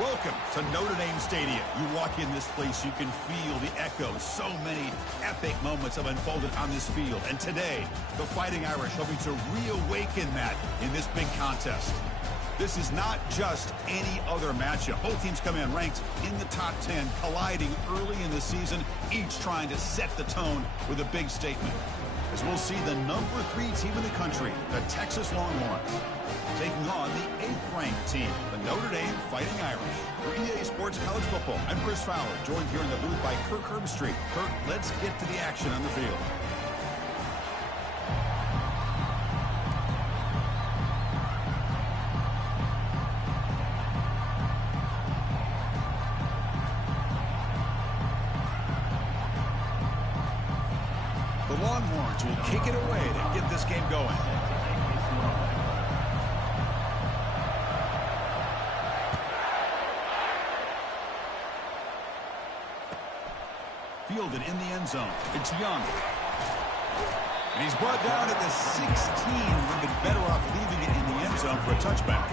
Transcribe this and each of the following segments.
Welcome to Notre Dame Stadium. You walk in this place, you can feel the echoes. So many epic moments have unfolded on this field. And today, the Fighting Irish hoping to reawaken that in this big contest. This is not just any other matchup. Both teams come in ranked in the top 10, colliding early in the season, each trying to set the tone with a big statement. As we'll see the number 3 team in the country, the Texas Longhorns, taking on the 8th-ranked team, the Notre Dame Fighting Irish. For EA Sports College Football, I'm Chris Fowler, joined here in the booth by Kirk Herbstreit. Kirk, let's get to the action on the field. The Longhorns will kick it away to get this game going. Fielded in the end zone. It's Young. And he's brought down at the 16. Would have been better off leaving it in the end zone for a touchback.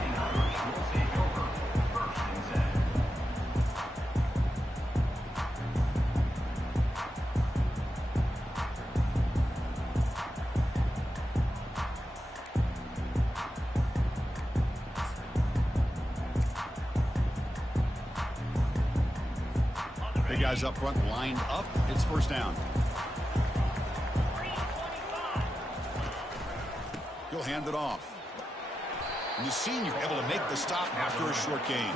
Big guys up front lined up. It's first down. He'll hand it off. And the senior able to make the stop after a short gain.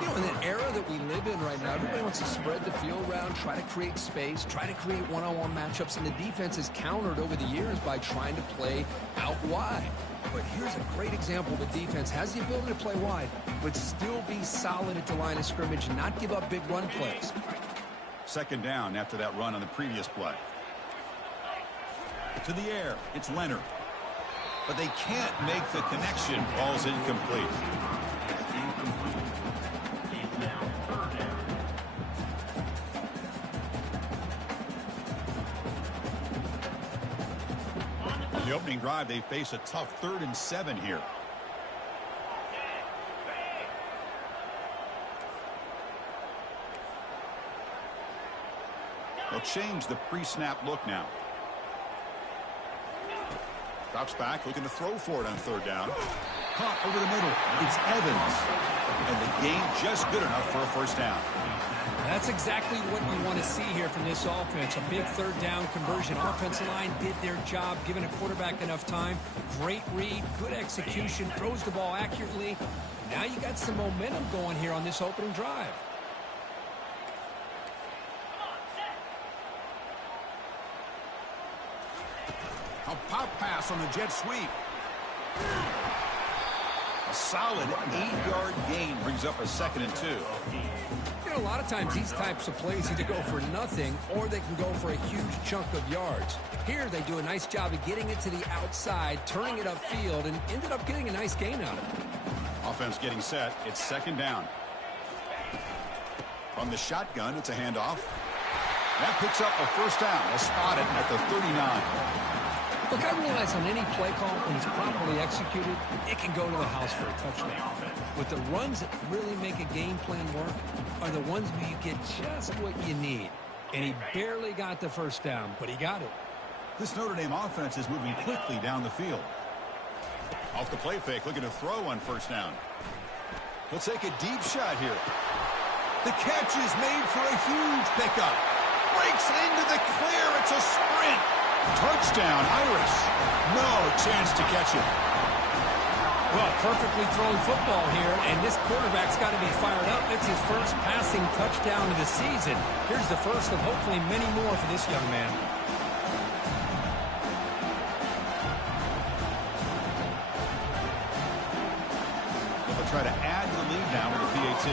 You know, in the era that we live in right now, everybody wants to spread the field around, try to create space, try to create one-on-one matchups, and the defense has countered over the years by trying to play out wide. But here's a great example. The defense has the ability to play wide, but still be solid at the line of scrimmage and not give up big run plays. Second down after that run on the previous play. To the air, it's Leonard. But they can't make the connection. Ball's incomplete. The opening drive, they face a tough 3rd and 7 here. They'll change the pre-snap look now. Drops back, looking to throw for it on 3rd down. Caught over the middle. It's Evans. And the gain just good enough for a first down. That's exactly what you want to see here from this offense. A big 3rd down conversion. Offensive line did their job, giving a quarterback enough time. Great read, good execution, throws the ball accurately. Now you got some momentum going here on this opening drive. A pop pass on the jet sweep. A solid 8-yard gain brings up a 2nd and 2. You know, a lot of times these types of plays either go for nothing or they can go for a huge chunk of yards. Here they do a nice job of getting it to the outside, turning it upfield, and ended up getting a nice gain out of it. Offense getting set. It's 2nd down. From the shotgun, it's a handoff. That picks up a first down. They'll spot it at the 39. Look, I realize on any play call, when it's properly executed, it can go to the house for a touchdown. But the runs that really make a game plan work are the ones where you get just what you need. And he barely got the first down, but he got it. This Notre Dame offense is moving quickly down the field. Off the play fake, looking to throw on first down. He'll take a deep shot here. The catch is made for a huge pickup. Breaks into the clear. It's a sprint. Touchdown, Irish. No chance to catch it. Well, perfectly thrown football here, and this quarterback's got to be fired up. It's his first passing touchdown of the season. Here's the first of hopefully many more for this young man. They'll try to add to the lead now with the PAT.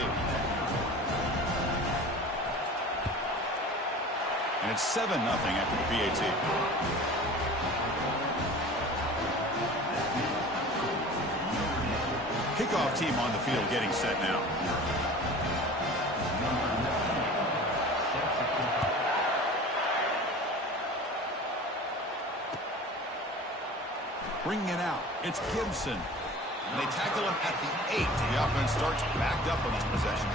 And it's 7-0 after the PAT. Kickoff team on the field getting set now. Bringing it out. It's Gibson. And they tackle him at the 8. The offense starts backed up on this possession.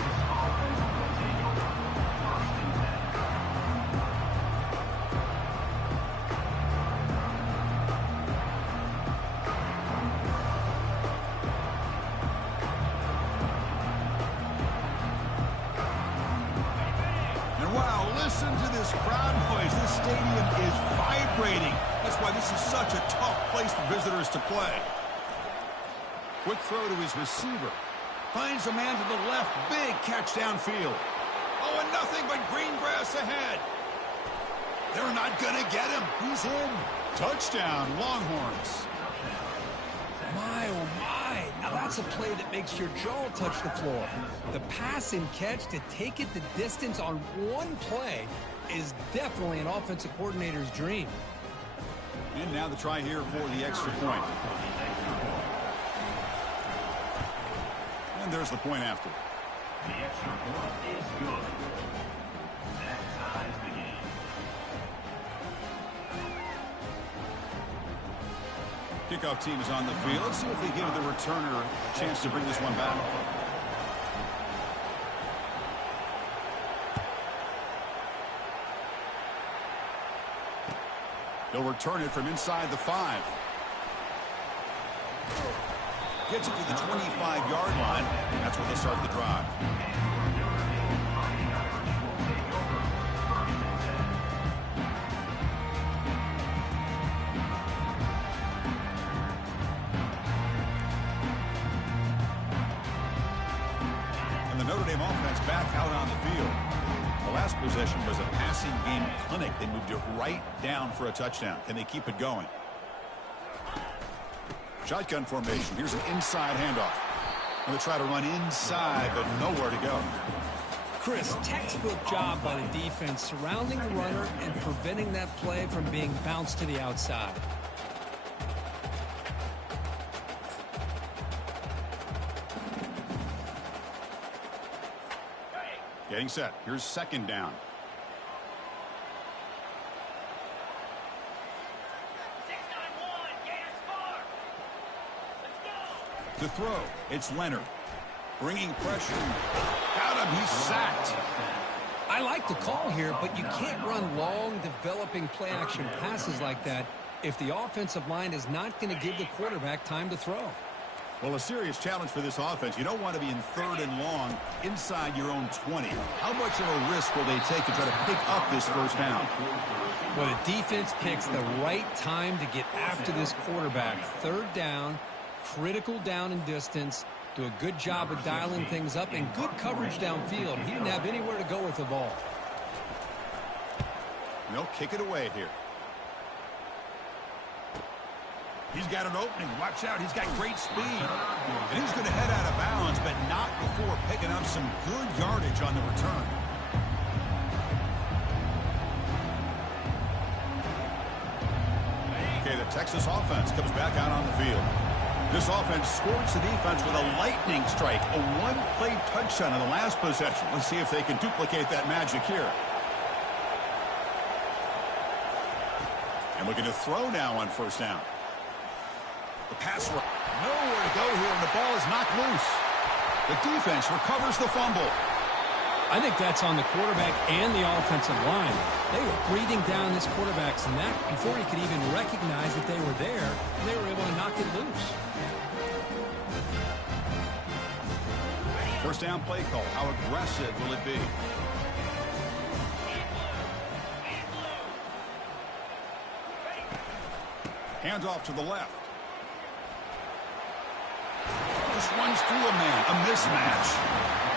Listen to this crowd noise. This stadium is vibrating. That's why this is such a tough place for visitors to play. Quick throw to his receiver. Finds a man to the left. Big catch downfield. Oh, and nothing but green grass ahead. They're not going to get him. He's in. Touchdown, Longhorns. My, oh my. Now that's a play that makes your jaw touch the floor. The pass and catch to take it the distance on one play is definitely an offensive coordinator's dream. And now the try here for the extra point. And there's the point after. The extra point is good. That ties the game. Kickoff team is on the field. Let's see if they give the returner a chance to bring this one back. They'll return it from inside the 5. Gets it to the 25-yard line. That's where they'll start the drive. And the Notre Dame offense back out on the field. The last possession was a passing game clinic. They moved it right down for a touchdown. Can they keep it going? Shotgun formation. Here's an inside handoff. Going to try to run inside, but nowhere to go. Chris, textbook job by the defense surrounding the runner and preventing that play from being bounced to the outside. Getting set. Here's second down. To throw, it's Leonard. Bringing pressure. Got him. He's sacked. I like the call here, but you can't run long, developing play-action passes like that if the offensive line is not going to give the quarterback time to throw. Well, a serious challenge for this offense. You don't want to be in 3rd and long inside your own 20. How much of a risk will they take to try to pick up this first down? Well, the defense picks the right time to get after this quarterback. 3rd down, critical down and distance. Do a good job of dialing things up and good coverage downfield. He didn't have anywhere to go with the ball. They'll kick it away here. He's got an opening. Watch out. He's got great speed. And he's going to head out of bounds, but not before picking up some good yardage on the return. Okay, the Texas offense comes back out on the field. This offense scorched the defense with a lightning strike, a one-play touchdown in the last possession. Let's see if they can duplicate that magic here. And looking to throw now on first down. The pass rush. Nowhere to go here, and the ball is knocked loose. The defense recovers the fumble. I think that's on the quarterback and the offensive line. They were breathing down this quarterback's neck before he could even recognize that they were there, and they were able to knock it loose. First down play call. How aggressive will it be? Handoff to the left. Just runs through a man. A mismatch.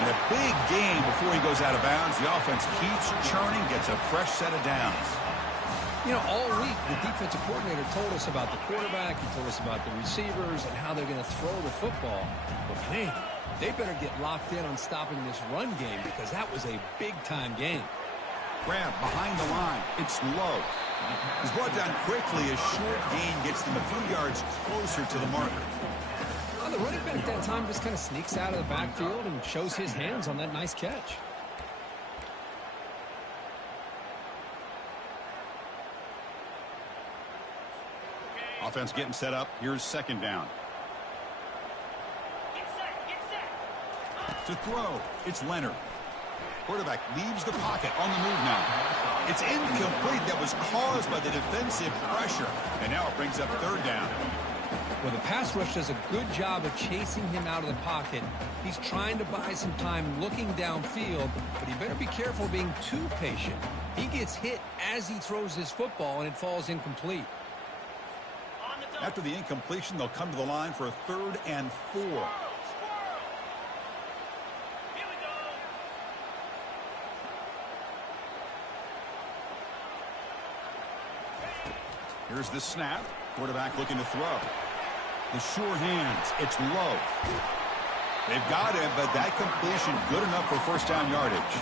And a big game before he goes out of bounds. The offense keeps churning, gets a fresh set of downs. You know, all week the defensive coordinator told us about the quarterback. He told us about the receivers and how they're going to throw the football. But, man, they better get locked in on stopping this run game because that was a big-time game. Grab behind the line. It's low. He's brought down quickly. A short gain gets them a few yards closer to the marker. Well, the running back that time just kind of sneaks out of the backfield and shows his hands on that nice catch. Offense getting set up. Here's second down. To throw, it's Leonard. Quarterback leaves the pocket on the move now. It's incomplete. That was caused by the defensive pressure. And now it brings up third down. Well, the pass rush does a good job of chasing him out of the pocket. He's trying to buy some time looking downfield, but he better be careful being too patient. He gets hit as he throws his football, and it falls incomplete. After the incompletion, they'll come to the line for a 3rd and 4. Here's the snap. Quarterback looking to throw. The sure hands. It's low. They've got him, but that completion good enough for first down yardage.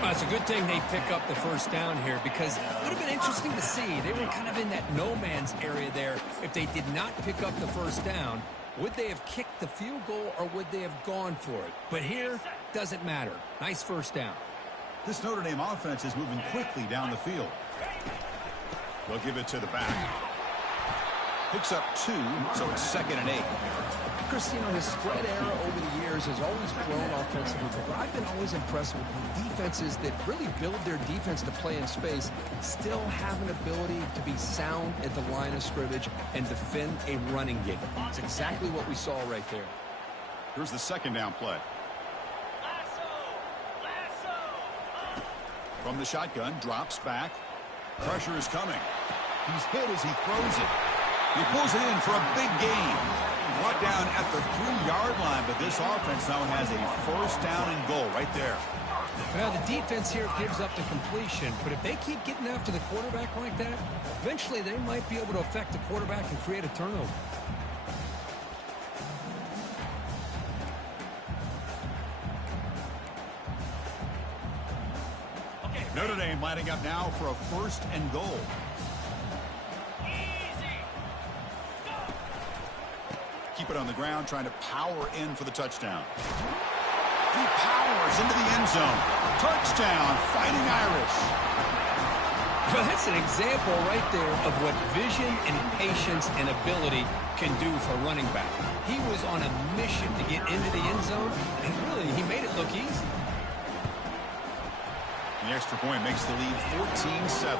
Well, it's a good thing they pick up the first down here because it would have been interesting to see. They were kind of in that no man's area there. If they did not pick up the first down, would they have kicked the field goal or would they have gone for it? But here, doesn't matter. Nice first down. This Notre Dame offense is moving quickly down the field. They'll give it to the back. Picks up 2, so it's 2nd and 8. Chris, his spread era over the years has always grown offensively, but I've been always impressed with defenses that really build their defense to play in space, still have an ability to be sound at the line of scrimmage and defend a running game. It's exactly what we saw right there. Here's the 2nd down play. From the shotgun, drops back. Pressure is coming. He's hit as he throws it. He pulls it in for a big gain. Brought down at the 3-yard line, but this offense now has a first down and goal right there. Well, the defense here gives up the completion, but if they keep getting after the quarterback like that, eventually they might be able to affect the quarterback and create a turnover. Notre Dame lining up now for a 1st and goal. Keep it on the ground, trying to power in for the touchdown. He powers into the end zone. Touchdown, Fighting Irish. Well, that's an example right there of what vision and patience and ability can do for a running back. He was on a mission to get into the end zone, and really, he made it look easy. The extra point makes the lead 14-7.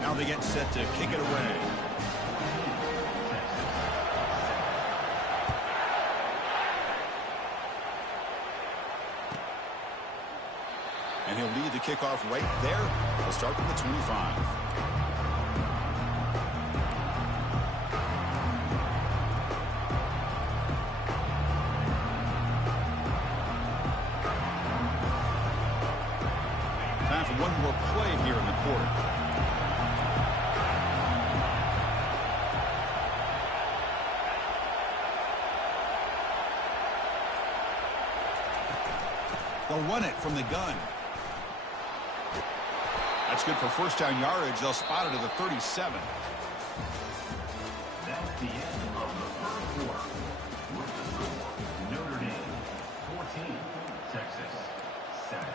Now they get set to kick it away. And he'll lead the kickoff right there. He'll start from the 25. Time for one more play here in the quarter. They'll run it from the gun. That's good for first down yardage. They'll spot it at the 37. That's the end of the first quarter. With the score, Notre Dame 14, Texas 7.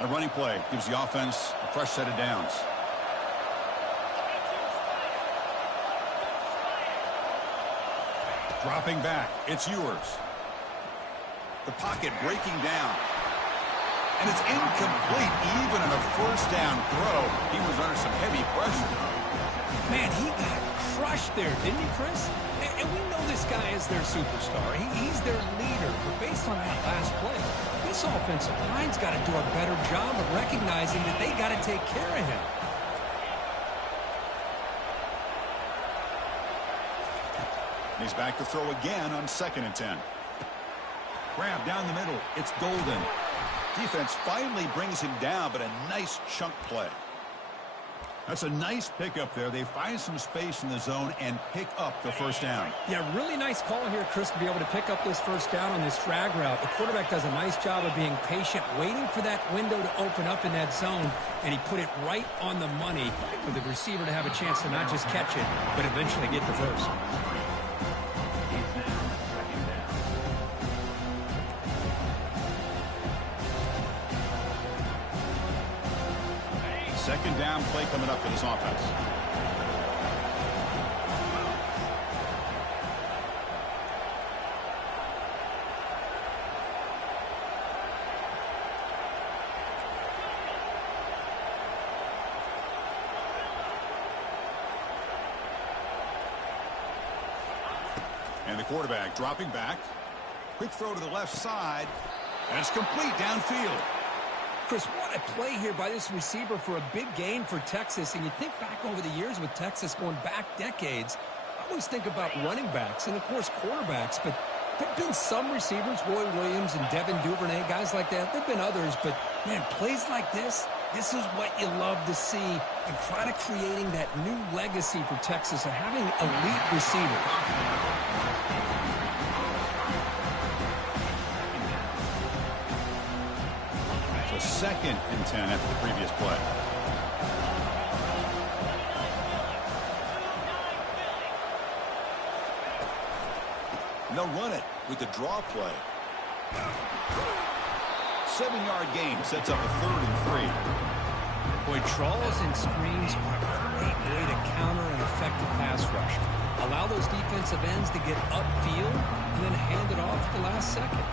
A running play gives the offense a fresh set of downs. Dropping back, it's yours. The pocket breaking down. And it's incomplete even on a first down throw. He was under some heavy pressure. Man, he got crushed there, didn't he, Chris? And we know this guy is their superstar. He's their leader. But based on that last play, this offensive line's got to do a better job of recognizing that they got to take care of him. He's back to throw again on 2nd and 10. Grab down the middle. It's Golden. Defense finally brings him down, but a nice chunk play. That's a nice pickup there. They find some space in the zone and pick up the first down. Yeah, really nice call here, Chris, to be able to pick up this first down on this drag route. The quarterback does a nice job of being patient, waiting for that window to open up in that zone, and he put it right on the money for the receiver to have a chance to not just catch it, but eventually get the first. down play coming up for this offense. And the quarterback dropping back. Quick throw to the left side. And it's complete downfield. Chris, what a play here by this receiver for a big gain for Texas. And you think back over the years with Texas going back decades, I always think about running backs and, of course, quarterbacks. But there have been some receivers, Roy Williams and Devin Duvernay, guys like that. There have been others. But, man, plays like this is what you love to see. And kind of creating that new legacy for Texas of having elite receivers. So 2nd and 10 after the previous play. And they'll run it with the draw play. 7-yard gain sets up a 3rd and 3. Boy, draws and screens are a great way to counter an effective pass rush. Allow those defensive ends to get upfield and then hand it off at the last second.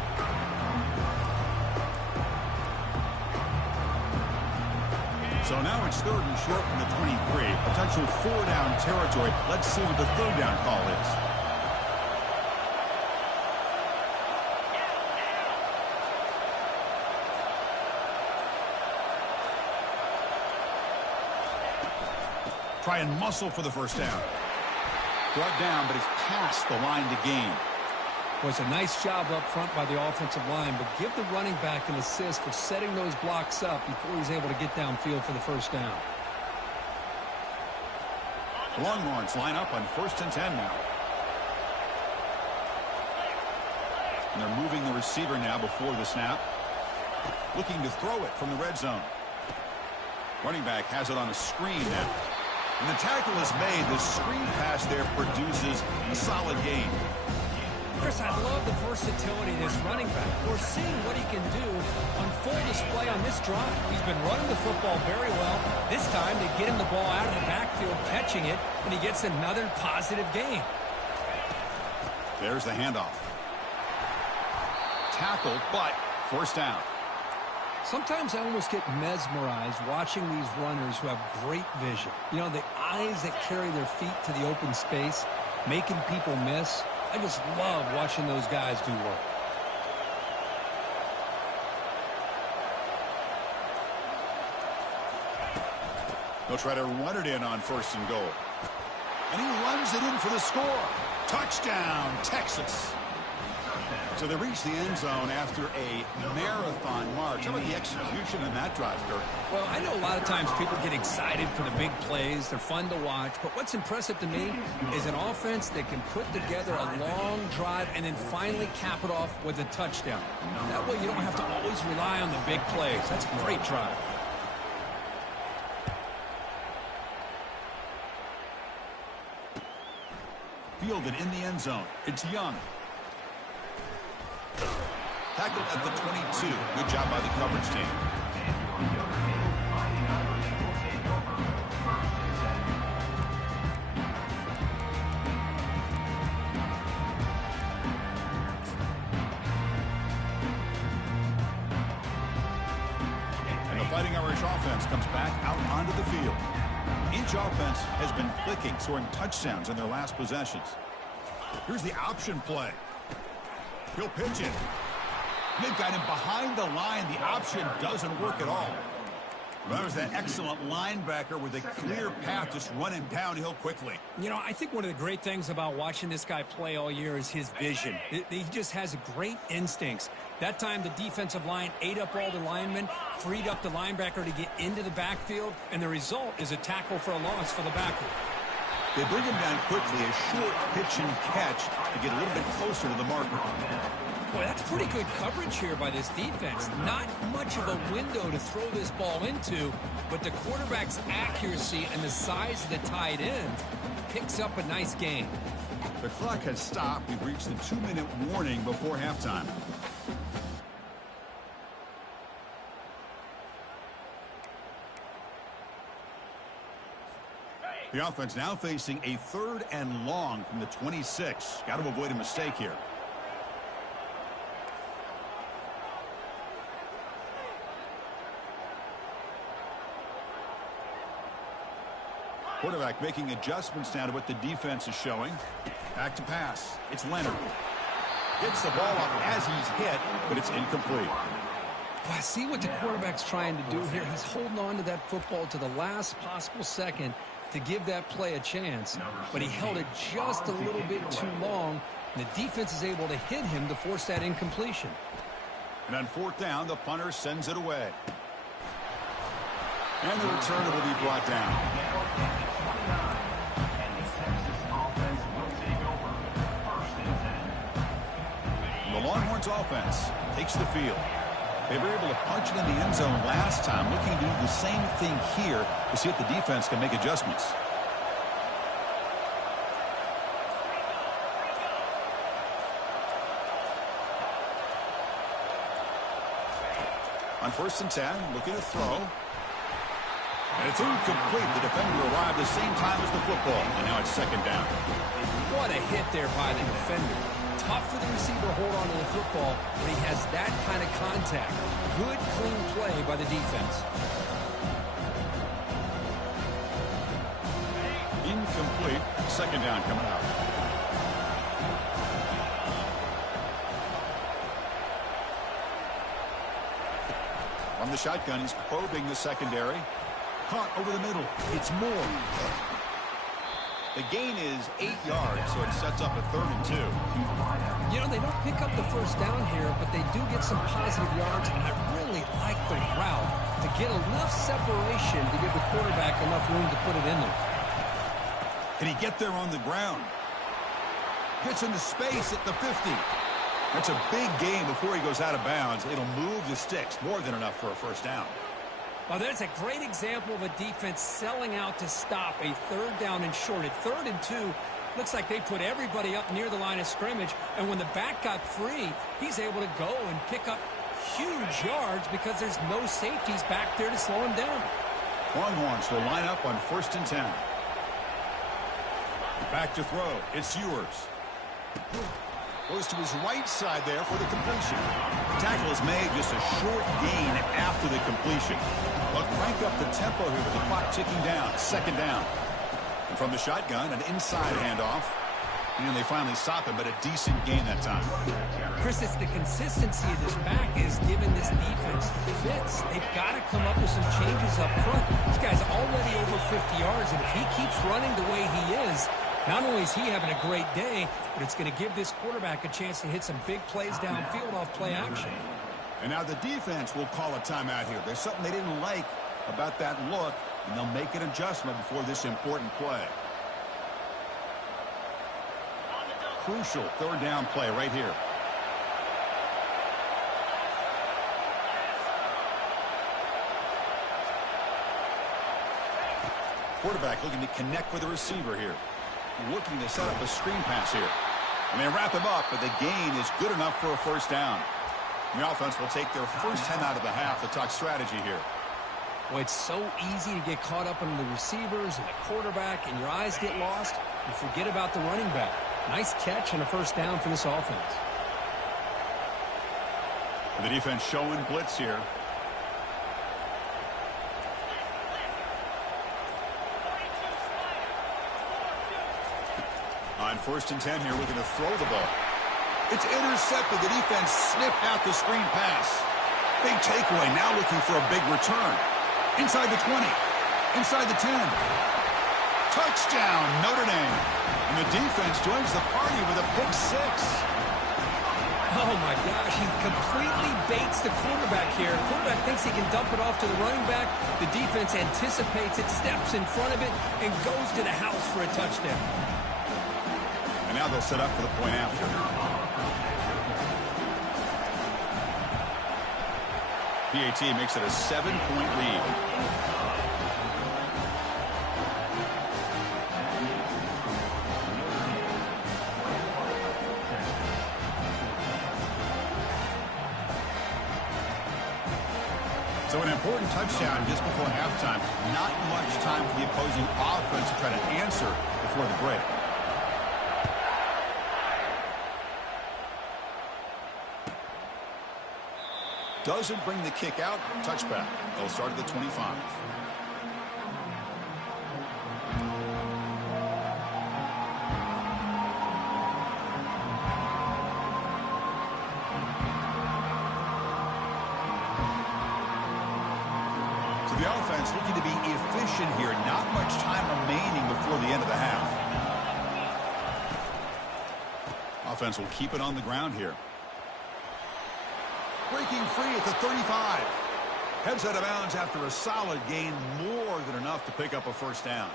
So now it's 3rd and short from the 23. Potential 4-down territory. Let's see what the 3rd down call is. Try and muscle for the 1st down. Brought down, but it's past the line to gain. Well, it's a nice job up front by the offensive line, but give the running back an assist for setting those blocks up before he's able to get downfield for the 1st down. Longhorns line up on 1st and 10 now. And they're moving the receiver now before the snap. Looking to throw it from the red zone. Running back has it on a screen now. And the tackle is made. The screen pass there produces a solid gain. Chris, I love the versatility of this running back. We're seeing what he can do on full display on this drive. He's been running the football very well. This time they get him the ball out of the backfield, catching it, and he gets another positive gain. There's the handoff. Tackled, but 1st down. Sometimes I almost get mesmerized watching these runners who have great vision. You know, the eyes that carry their feet to the open space, making people miss. I just love watching those guys do work. They'll try to run it in on 1st and goal. And he runs it in for the score. Touchdown, Texas. So they reach the end zone after a marathon march. How about the execution in that drive, Kirk? Well, I know a lot of times people get excited for the big plays. They're fun to watch. But what's impressive to me is an offense that can put together a long drive and then finally cap it off with a touchdown. That way you don't have to always rely on the big plays. That's a great drive. Fielded in the end zone. It's Young. Tackled at the 22. Good job by the coverage team. And the Fighting Irish offense comes back out onto the field. Each offense has been clicking, scoring touchdowns in their last possessions. Here's the option play. He'll pitch it. They've got him behind the line. The option doesn't work at all. That was that excellent linebacker with a clear path just running downhill quickly. You know, I think one of the great things about watching this guy play all year is his vision. He just has great instincts. That time, the defensive line ate up all the linemen, freed up the linebacker to get into the backfield, and the result is a tackle for a loss for the backer. They bring him down quickly, a short pitch and catch to get a little bit closer to the marker. Boy, that's pretty good coverage here by this defense. Not much of a window to throw this ball into, but the quarterback's accuracy and the size of the tight end picks up a nice gain. The clock has stopped. We've reached the 2-minute warning before halftime. The offense now facing a 3rd and long from the 26. Got to avoid a mistake here. Quarterback making adjustments now to what the defense is showing. Back to pass. It's Leonard. Gets the ball off as he's hit, but it's incomplete. Well, I see what the quarterback's trying to do here. He's holding on to that football to the last possible second to give that play a chance. But he held it just a little bit too long, and the defense is able to hit him to force that incompletion. And on 4th down, the punter sends it away. And the returner will be brought down. The Longhorns offense takes the field. They were able to punch it in the end zone last time, looking to do the same thing here to see if the defense can make adjustments. On 1st and 10, looking to throw. And it's incomplete. The defender arrived the same time as the football, and now it's 2nd down. What a hit there by the defender. Tough for the receiver to hold on to the football when he has that kind of contact. Good, clean play by the defense. Incomplete. 2nd down coming out. From the shotgun, he's probing the secondary. Caught over the middle. It's Moore. The gain is 8 yards, so it sets up a 3rd and 2. You know, they don't pick up the 1st down here, but they do get some positive yards, and I really like the route to get enough separation to give the quarterback enough room to put it in there. Can he get there on the ground? Gets into space at the 50. That's a big gain before he goes out of bounds. It'll move the sticks, more than enough for a 1st down. Well, that's a great example of a defense selling out to stop a 3rd down and short. At 3rd and 2, looks like they put everybody up near the line of scrimmage, and when the back got free, he's able to go and pick up huge yards because there's no safeties back there to slow him down. Longhorns will line up on 1st and 10. Back to throw. It's Ewers. Goes to his right side there for the completion. The tackle is made, just a short gain after the completion. But crank up the tempo here with the clock ticking down. 2nd down. And from the shotgun, an inside handoff. And they finally stop him, but a decent gain that time. Chris, it's the consistency of this back is giving this defense fits. They've got to come up with some changes up front. This guy's already over 50 yards, and if he keeps running the way he is, not only is he having a great day, but it's going to give this quarterback a chance to hit some big plays downfield off play action. And now the defense will call a timeout here. There's something they didn't like about that look, and they'll make an adjustment before this important play. Crucial 3rd down play right here. Quarterback looking to connect with the receiver here. Looking to set up a screen pass here. And they wrap him up, but the gain is good enough for a 1st down. The offense will take their first 10 out of the half to talk strategy here. Well, it's so easy to get caught up in the receivers and the quarterback, and your eyes get lost. You forget about the running back. Nice catch and a 1st down for this offense. The defense showing blitz here. On 1st and 10 here, looking to throw the ball. It's intercepted. The defense sniffed out the screen pass. Big takeaway. Now looking for a big return. Inside the 20. Inside the 10. Touchdown, Notre Dame. And the defense joins the party with a pick 6. Oh, my gosh, he completely baits the quarterback here. The quarterback thinks he can dump it off to the running back. The defense anticipates it, steps in front of it, and goes to the house for a touchdown. And now they'll set up for the point after. PAT makes it a 7-point lead. So an important touchdown just before halftime. Not much time for the opposing offense to try to answer before the break. Doesn't bring the kick out. Touchback. They'll start at the 25. So the offense looking to be efficient here. Not much time remaining before the end of the half. Offense will keep it on the ground here. Breaking free at the 35. Heads out of bounds after a solid gain, more than enough to pick up a first down.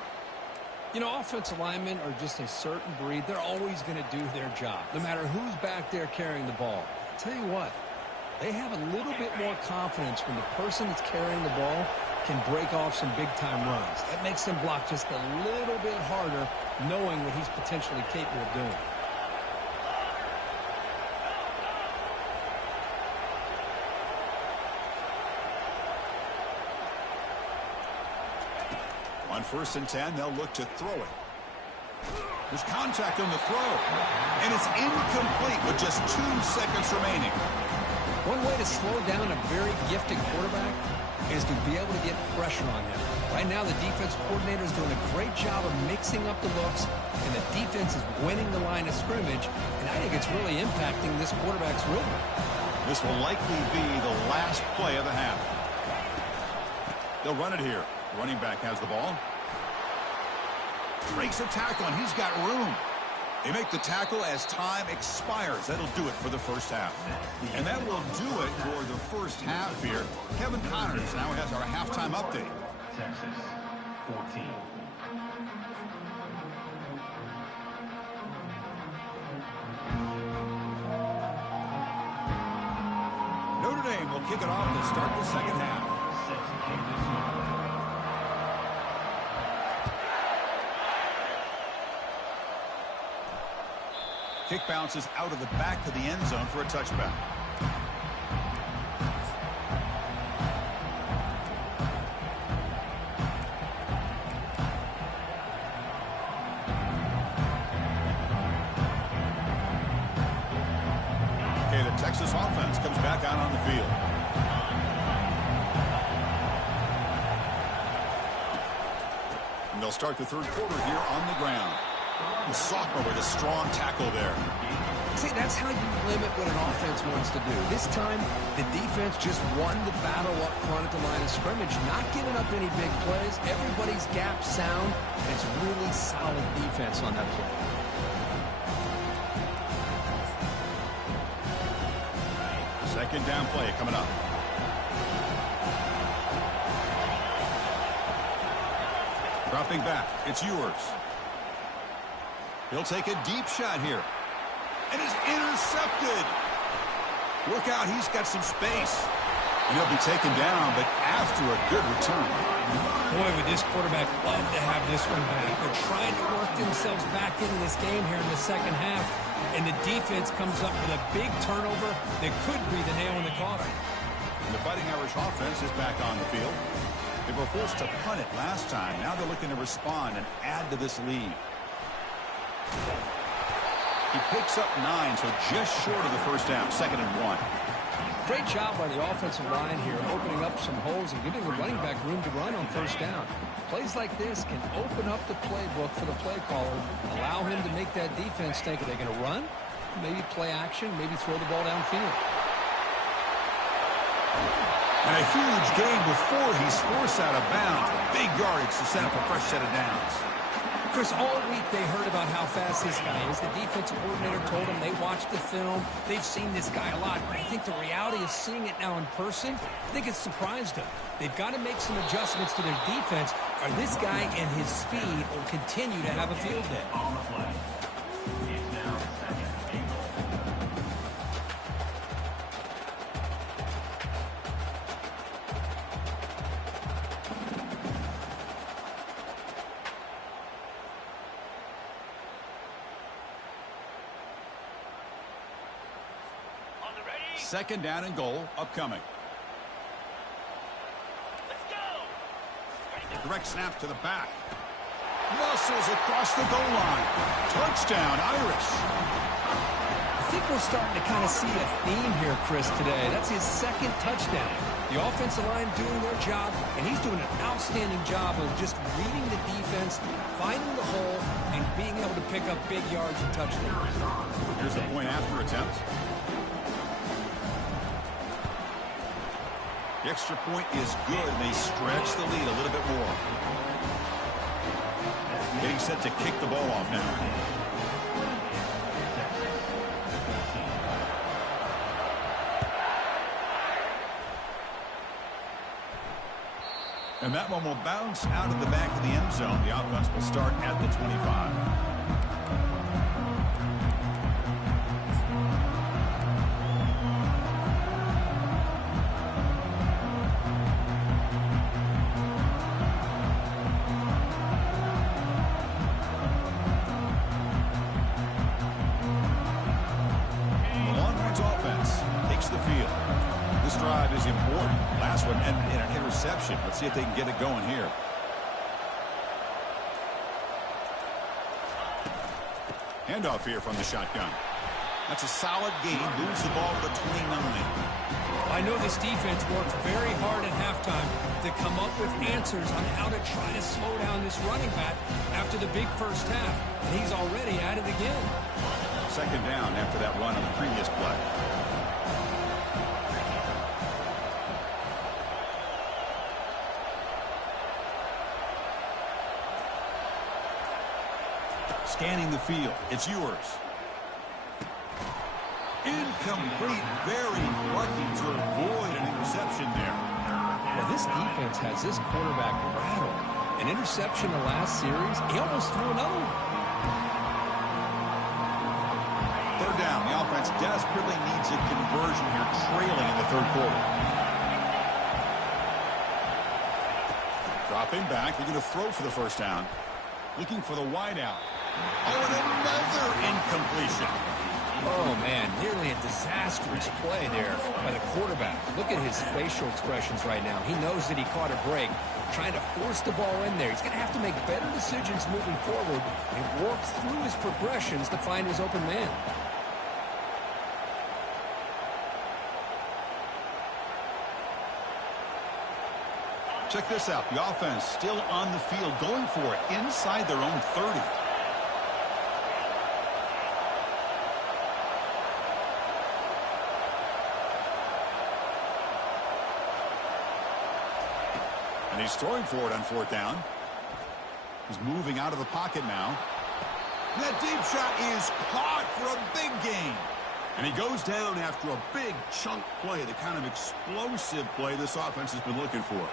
You know, offensive linemen are just a certain breed. They're always going to do their job, no matter who's back there carrying the ball. I'll tell you what, they have a little bit more confidence when the person that's carrying the ball can break off some big-time runs. That makes them block just a little bit harder, knowing what he's potentially capable of doing. On 1st and 10, they'll look to throw it. There's contact on the throw, and it's incomplete with just 2 seconds remaining. One way to slow down a very gifted quarterback is to be able to get pressure on him. Right now, the defense coordinator is doing a great job of mixing up the looks, and the defense is winning the line of scrimmage, and I think it's really impacting this quarterback's rhythm. This will likely be the last play of the half. They'll run it here. Running back has the ball. Breaks a tackle, and he's got room. They make the tackle as time expires. That'll do it for the first half. And that will do it for the first half here. Kevin Connors now has our halftime update. Texas 14. Notre Dame will kick it off to start the second half. Set to kick this one. Kick bounces out of the back to the end zone for a touchback. Okay, the Texas offense comes back out on the field. And they'll start the third quarter here on the ground. The sophomore with a strong tackle there. See, that's how you limit what an offense wants to do. This time, the defense just won the battle up front at the line of scrimmage, not giving up any big plays. Everybody's gap sound. It's really solid defense on that play. Second down play coming up. Dropping back, it's yours. He'll take a deep shot here. And it's intercepted. Look out, he's got some space. And he'll be taken down, but after a good return. Boy, would this quarterback love to have this one back. They're trying to work themselves back into this game here in the second half. And the defense comes up with a big turnover that could be the nail in the coffin. And the Fighting Irish offense is back on the field. They were forced to punt it last time. Now they're looking to respond and add to this lead. He picks up 9, so just short of the first down. 2nd and 1. Great job by the offensive line here, opening up some holes and giving the running back room to run on first down. Plays like this can open up the playbook for the play caller, allow him to make that defense think, are they going to run? Maybe play action, maybe throw the ball downfield. And a huge gain before he's forced out of bounds. Big yardage to set up a fresh set of downs. Chris, all week they heard about how fast this guy is. The defensive coordinator told them they watched the film. They've seen this guy a lot. But I think the reality of seeing it now in person, I think it's surprised them. They've got to make some adjustments to their defense, or this guy and his speed will continue to have a field day. On the play. It's now 2nd and goal. Second down and goal upcoming. Direct snap to the back. Muscles across the goal line. Touchdown, Irish. I think we're starting to kind of see a theme here, Chris, today. That's his second touchdown. The offensive line doing their job, and he's doing an outstanding job of just reading the defense, finding the hole, and being able to pick up big yards and touchdowns. Here's a point after attempt. The extra point is good, and they stretch the lead a little bit more. Getting set to kick the ball off now. And that one will bounce out of the back of the end zone. The offense will start at the 25. The Longhorns offense takes the field. This drive is important. Last one ended in an interception. Let's see if they can get it going here. Handoff here from the shotgun. That's a solid gain. Moves the ball to the 29. I know this defense worked very hard at halftime to come up with answers on how to try to slow down this running back after the big first half. And he's already at it again. Second down after that run on the previous play. Scanning the field. It's yours. Incomplete. Very lucky to avoid an interception there. Well, this defense has this quarterback rattled. An interception the last series. He almost threw another one. Third down. The offense desperately needs a conversion here, trailing in the third quarter. Dropping back. They're going to throw for the first down. Looking for the wideout. Oh, and another incompletion. Oh, man, nearly a disastrous play there by the quarterback. Look at his facial expressions right now. He knows that he caught a break, trying to force the ball in there. He's going to have to make better decisions moving forward and work through his progressions to find his open man. Check this out. The offense still on the field, going for it inside their own 30. And he's throwing for it on fourth down. He's moving out of the pocket now. And that deep shot is caught for a big gain. And he goes down after a big chunk play, the kind of explosive play this offense has been looking for.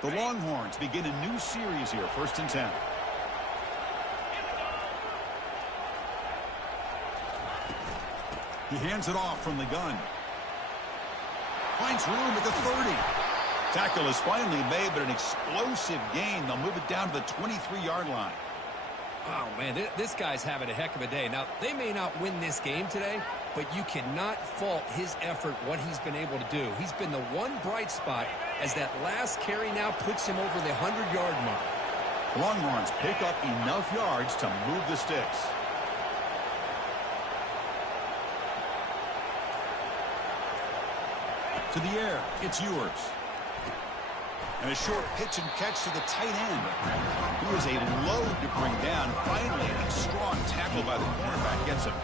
The Longhorns begin a new series here, 1st and 10. He hands it off from the gun. Finds room at the 30. Tackle is finally made, but an explosive gain. They'll move it down to the 23-yard line. Oh, man, this guy's having a heck of a day. Now, they may not win this game today, but you cannot fault his effort, what he's been able to do. He's been the one bright spot as that last carry now puts him over the 100-yard mark. Longhorns pick up enough yards to move the sticks. To the air, it's yours. And a short pitch and catch to the tight end. He is a load to bring down. Finally, a strong tackle by the cornerback gets him.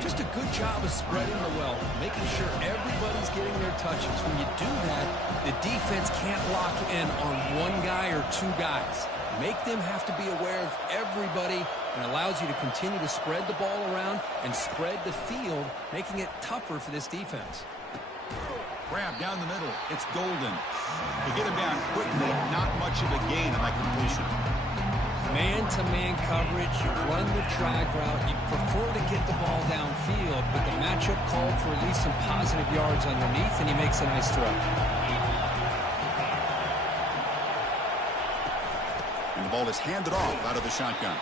Just a good job of spreading the wealth, making sure everybody's getting their touches. When you do that, the defense can't lock in on one guy or two guys. Make them have to be aware of everybody, and allows you to continue to spread the ball around and spread the field, making it tougher for this defense. Grab down the middle. It's Golden. They get him down quickly. Not much of a gain on that completion. Man-to-man coverage. You run the drag route. You prefer to get the ball downfield, but the matchup called for at least some positive yards underneath, and he makes a nice throw. And the ball is handed off out of the shotgun.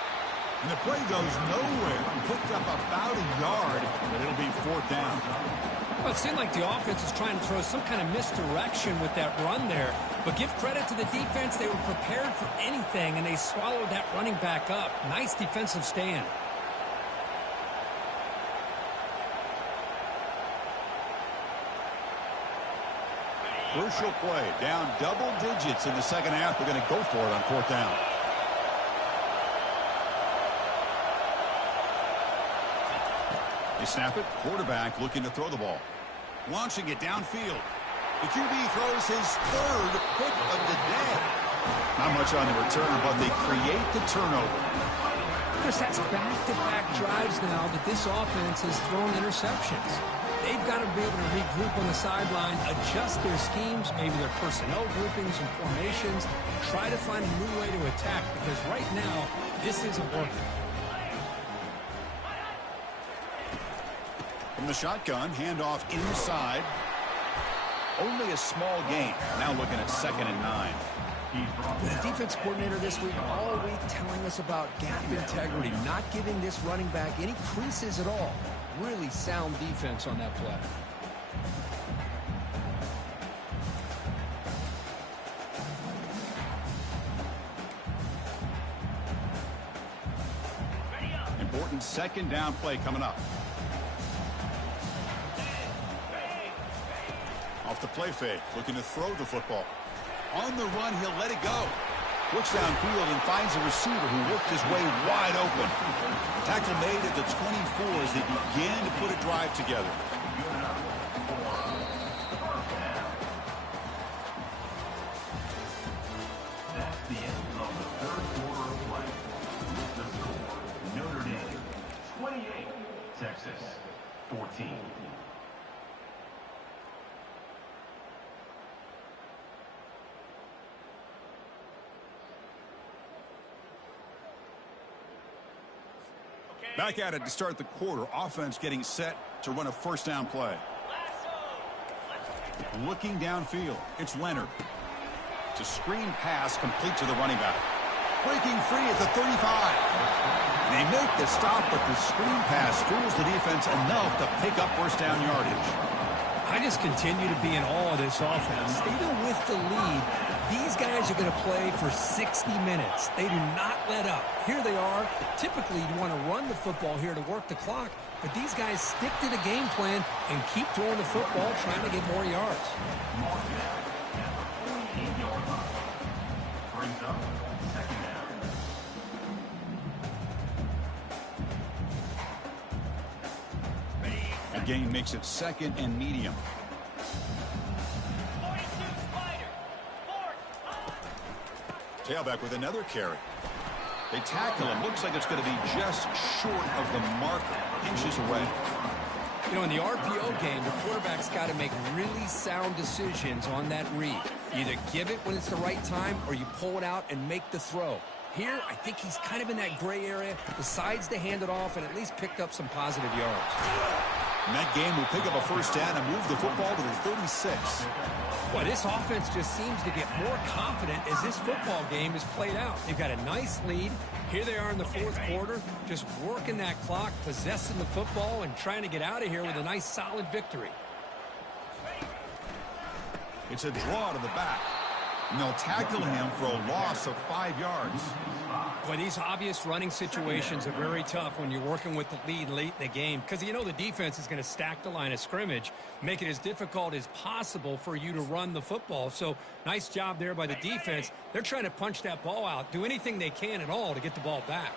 And the play goes nowhere. Picked up about a yard, but it'll be 4th down. Well, it seemed like the offense was trying to throw some kind of misdirection with that run there. But give credit to the defense. They were prepared for anything, and they swallowed that running back up. Nice defensive stand. Crucial play. Down double digits in the second half. They're going to go for it on 4th down. They snap it. Quarterback looking to throw the ball. Launching it downfield. The QB throws his 3rd pick of the day. Not much on the return, but they create the turnover. Chris, that's back-to-back drives now that this offense has thrown interceptions. They've got to be able to regroup on the sideline, adjust their schemes, maybe their personnel groupings and formations, try to find a new way to attack, because right now, this isn't working. From the shotgun, handoff inside. Only a small gain. Now looking at 2nd and 9. The defense coordinator this week all week telling us about gap integrity, not giving this running back any creases at all. Really sound defense on that play. Important 2nd down play coming up. Off the play fake, looking to throw the football. On the run, he'll let it go. Looks downfield and finds a receiver who worked his way wide open. Tackle made at the 24 as they begin to put a drive together. That's the end of the 3rd quarter of play. The score, Notre Dame 28, Texas 14. Back at it to start the quarter. Offense getting set to run a 1st down play. Looking downfield. It's Leonard. It's a screen pass complete to the running back. Breaking free at the 35. They make the stop, but the screen pass fools the defense enough to pick up 1st down yardage. I just continue to be in awe of this offense. Even with the lead, these guys are going to play for 60 minutes. They do not let up. Here they are. Typically, you want to run the football here to work the clock, but these guys stick to the game plan and keep throwing the football, trying to get more yards. Brings up 2nd down. The gain makes it 2nd and medium. Tailback with another carry. They tackle him. Looks like it's going to be just short of the marker. Inches away. You know, in the RPO game, the quarterback's got to make really sound decisions on that read. You either give it when it's the right time or you pull it out and make the throw. Here, I think he's kind of in that gray area, decides to hand it off and at least picked up some positive yards. And that game will pick up a first down and move the football to the 36. Well, this offense just seems to get more confident as this football game is played out. They've got a nice lead. Here they are in the fourth quarter, just working that clock, possessing the football, and trying to get out of here with a nice, solid victory. It's a draw to the back. And they'll tackle him for a loss of 5 yards. Boy, these obvious running situations are very tough when you're working with the lead late in the game because you know the defense is going to stack the line of scrimmage, make it as difficult as possible for you to run the football. So nice job there by the defense. They're trying to punch that ball out, do anything they can at all to get the ball back.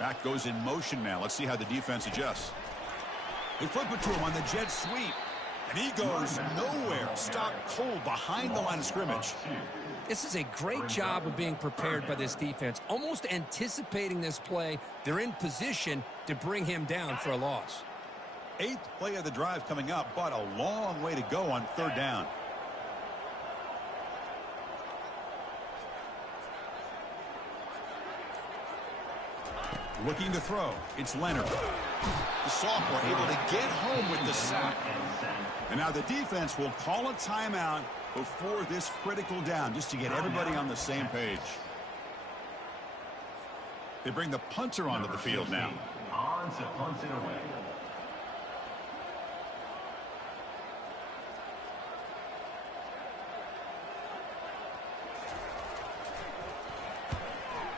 Back goes in motion now. Let's see how the defense adjusts. They flip it to him on the jet sweep. And he goes nowhere. Stopped cold behind the line of scrimmage. This is a great job of being prepared by this defense. Almost anticipating this play. They're in position to bring him down for a loss. 8th play of the drive coming up, but a long way to go on third down. Looking to throw. It's Leonard. The sophomore able to get home with the sack. And now the defense will call a timeout before this critical down, just to get everybody on the same page. They bring the punter onto the field now. On to punt it away.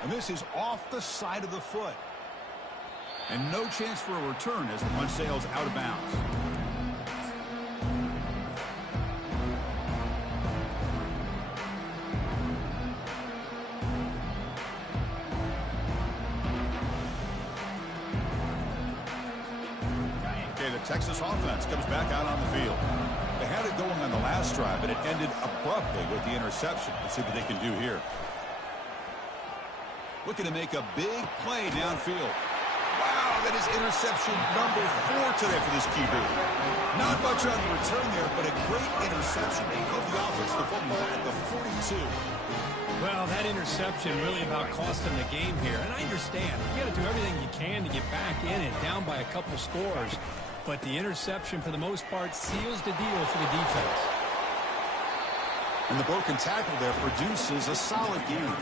And this is off the side of the foot. And no chance for a return as the punt sails out of bounds. Okay, the Texas offense comes back out on the field. They had it going on the last drive, but it ended abruptly with the interception. Let's see what they can do here. Looking to make a big play downfield. Wow, that is interception number 4 today for this QB. Not much on the return there, but a great interception. They give the offense the football at the 42. Well, that interception really about cost them the game here. And I understand. You got to do everything you can to get back in and down by a couple scores. But the interception, for the most part, seals the deal for the defense. And the broken tackle there produces a solid game.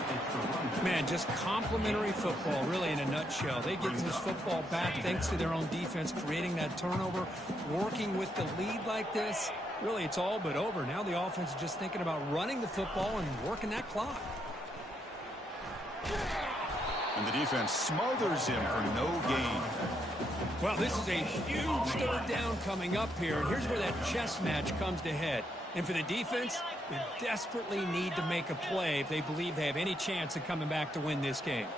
Man, just complimentary football, really, in a nutshell. They get this football back thanks to their own defense, creating that turnover, working with the lead like this. Really, it's all but over. Now the offense is just thinking about running the football and working that clock. And the defense smothers him for no gain. Well, this is a huge third down coming up here, and here's where that chess match comes to head. And for the defense, they desperately need to make a play if they believe they have any chance of coming back to win this game.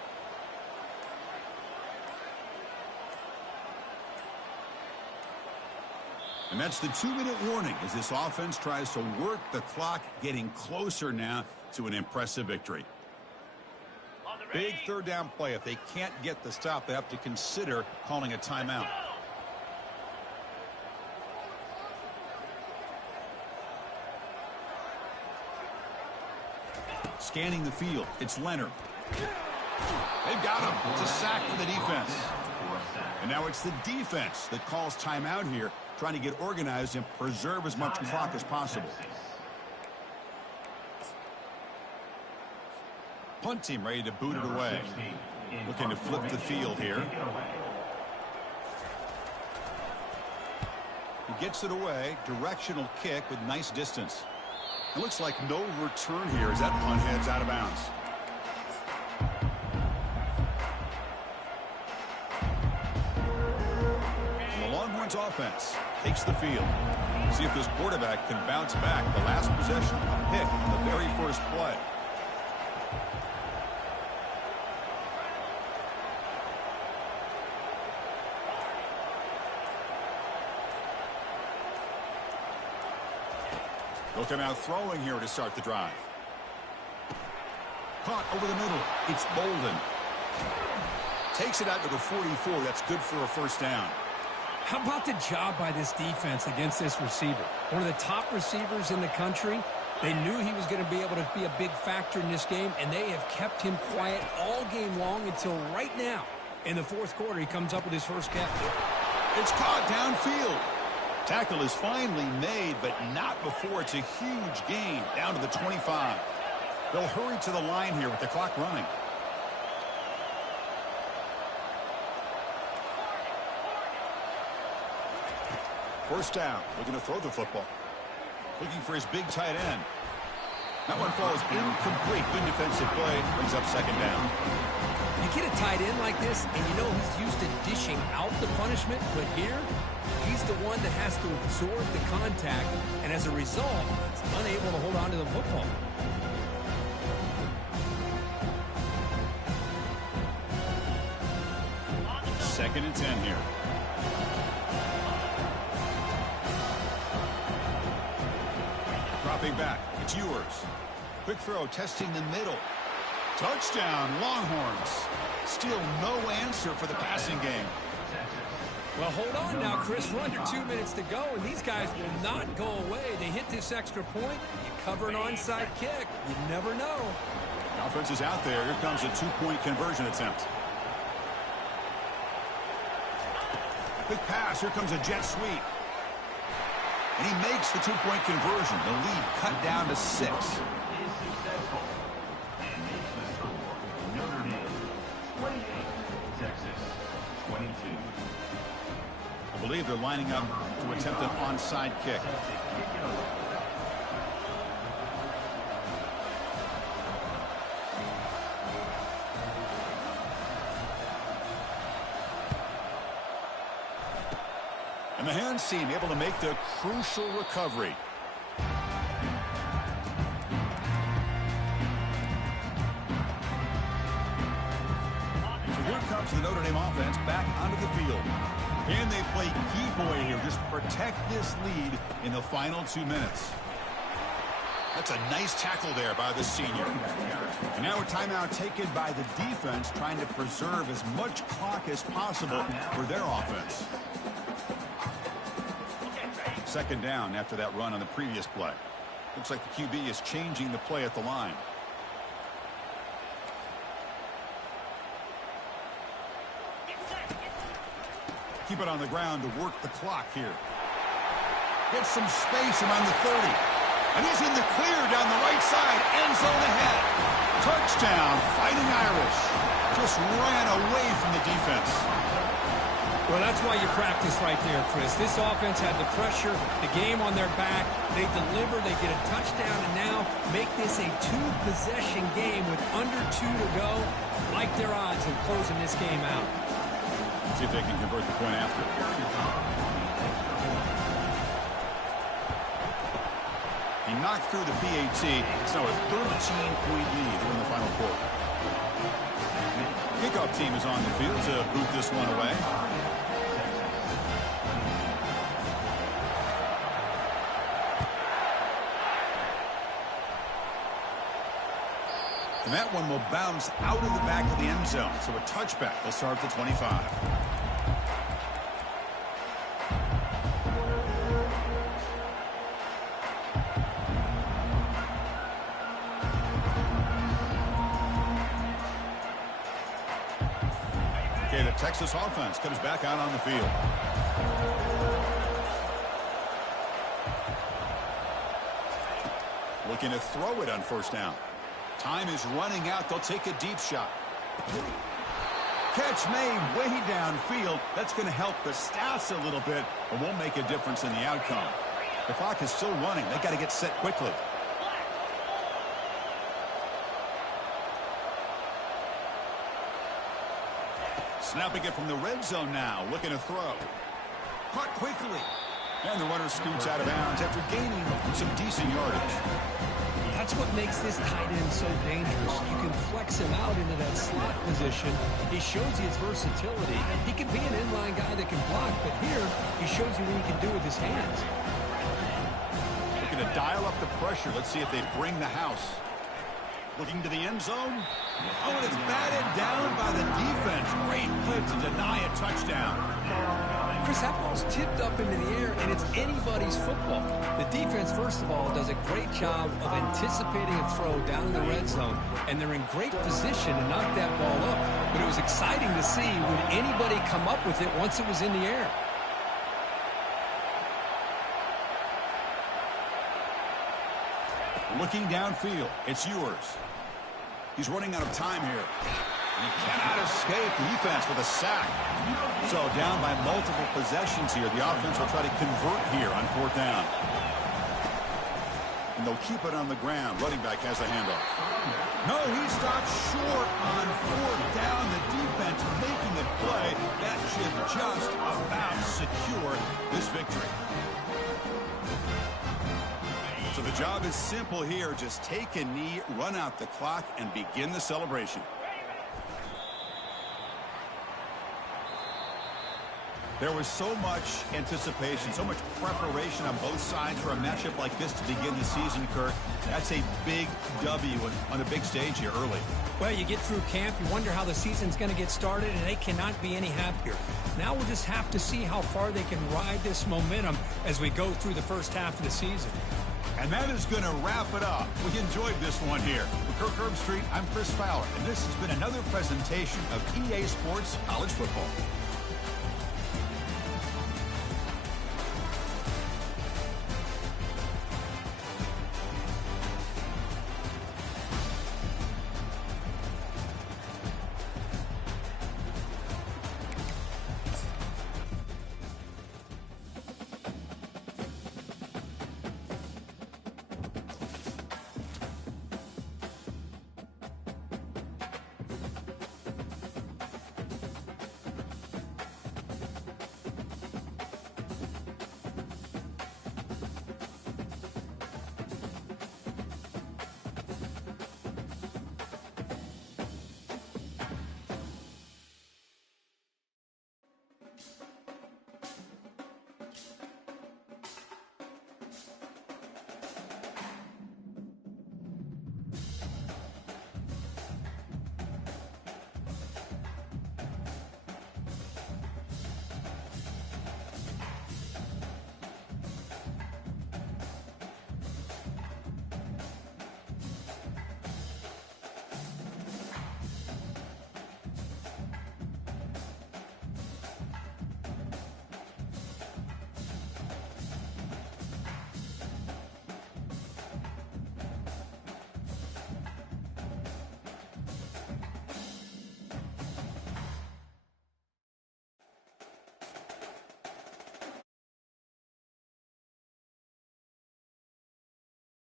And that's the 2-minute warning as this offense tries to work the clock, getting closer now to an impressive victory. Big third down play. If they can't get the stop, they have to consider calling a timeout. Scanning the field, it's Leonard. They've got him. It's a sack for the defense. And now it's the defense that calls timeout here, trying to get organized and preserve as much clock as possible. Punt team ready to boot it away. Looking to flip the field here. He gets it away. Directional kick with nice distance. It looks like no return here as that punt heads out of bounds. And the Longhorns offense takes the field. See if this quarterback can bounce back. The last possession, a pick, the very first play. They'll come out throwing here to start the drive. Caught over the middle. It's Bolden. Takes it out to the 44. That's good for a first down. How about the job by this defense against this receiver? One of the top receivers in the country. They knew he was going to be able to be a big factor in this game, and they have kept him quiet all game long until right now. In the fourth quarter, he comes up with his first catch. It's caught downfield. Tackle is finally made, but not before it's a huge gain down to the 25. They'll hurry to the line here with the clock running. First down, looking to throw the football. Looking for his big tight end. That one falls incomplete. Good defensive play. Brings up second down. You get a tight end like this, and you know he's used to dishing out the punishment, but here, he's the one that has to absorb the contact, and as a result, he's unable to hold on to the football. Second and 10 here. Dropping back. It's yours. Quick throw, testing the middle. Touchdown, Longhorns. Still no answer for the passing game. Well, hold on now, Chris. We're under 2 minutes to go, and these guys will not go away. They hit this extra point. You cover an onside kick. You never know. The offense is out there. Here comes a two-point conversion attempt. Quick pass. Here comes a jet sweep. And he makes the two-point conversion. The lead cut down to 6. Notre Dame 28, Texas 22. I believe they're lining up to attempt an onside kick. And the hands team able to make the crucial recovery. So here comes the Notre Dame offense back onto the field. Can they play key boy here? Just protect this lead in the final 2 minutes. That's a nice tackle there by the senior. And now a timeout taken by the defense, trying to preserve as much clock as possible for their offense. Second down after that run on the previous play. Looks like the QB is changing the play at the line. Keep it on the ground to work the clock here. Gets some space around the 30. And he's in the clear down the right side. End zone ahead. Touchdown, Fighting Irish. Just ran away from the defense. Well, that's why you practice right there, Chris. This offense had the pressure, the game on their back. They deliver, they get a touchdown, and now make this a two-possession game with under 2 to go. Like their odds of closing this game out. See if they can convert the point after. He knocked through the PAT. It's now a 13-point lead in the final quarter. Kickoff team is on the field to boot this one away. And that one will bounce out of the back of the end zone. So a touchback. They'll start at the 25. Okay, the Texas offense comes back out on the field. Looking to throw it on first down. Time is running out. They'll take a deep shot. Catch made way downfield. That's going to help the stats a little bit, but won't make a difference in the outcome. The clock is still running. They got to get set quickly. Snapping it from the red zone now. Looking to throw. Caught quickly. And the runner scoots out of bounds after gaining some decent yardage. That's what makes this tight end so dangerous. You can flex him out into that slot position. He shows you his versatility. He can be an inline guy that can block, but here he shows you what he can do with his hands. Looking to dial up the pressure. Let's see if they bring the house. Looking to the end zone. Oh, and it's batted down by the defense. Great play to deny a touchdown. Chris, that ball's tipped up into the air, and it's anybody's football. The defense, first of all, does a great job of anticipating a throw down in the red zone, and they're in great position to knock that ball up. But it was exciting to see, would anybody come up with it once it was in the air? Looking downfield, it's yours. He's running out of time here. And he cannot escape the defense with a sack. So down by multiple possessions here. The offense will try to convert here on 4th down. And they'll keep it on the ground. Running back has the handoff. No, he stopped short on 4th down. The defense making a play. That should just about secure this victory. So the job is simple here. Just take a knee, run out the clock, and begin the celebration. There was so much anticipation, so much preparation on both sides for a matchup like this to begin the season, Kirk. That's a big W on a big stage here early. Well, you get through camp, you wonder how the season's going to get started, and they cannot be any happier. Now we'll just have to see how far they can ride this momentum as we go through the first half of the season. And that is going to wrap it up. We enjoyed this one here. For Kirk Herbstreit, I'm Chris Fowler, and this has been another presentation of EA Sports College Football.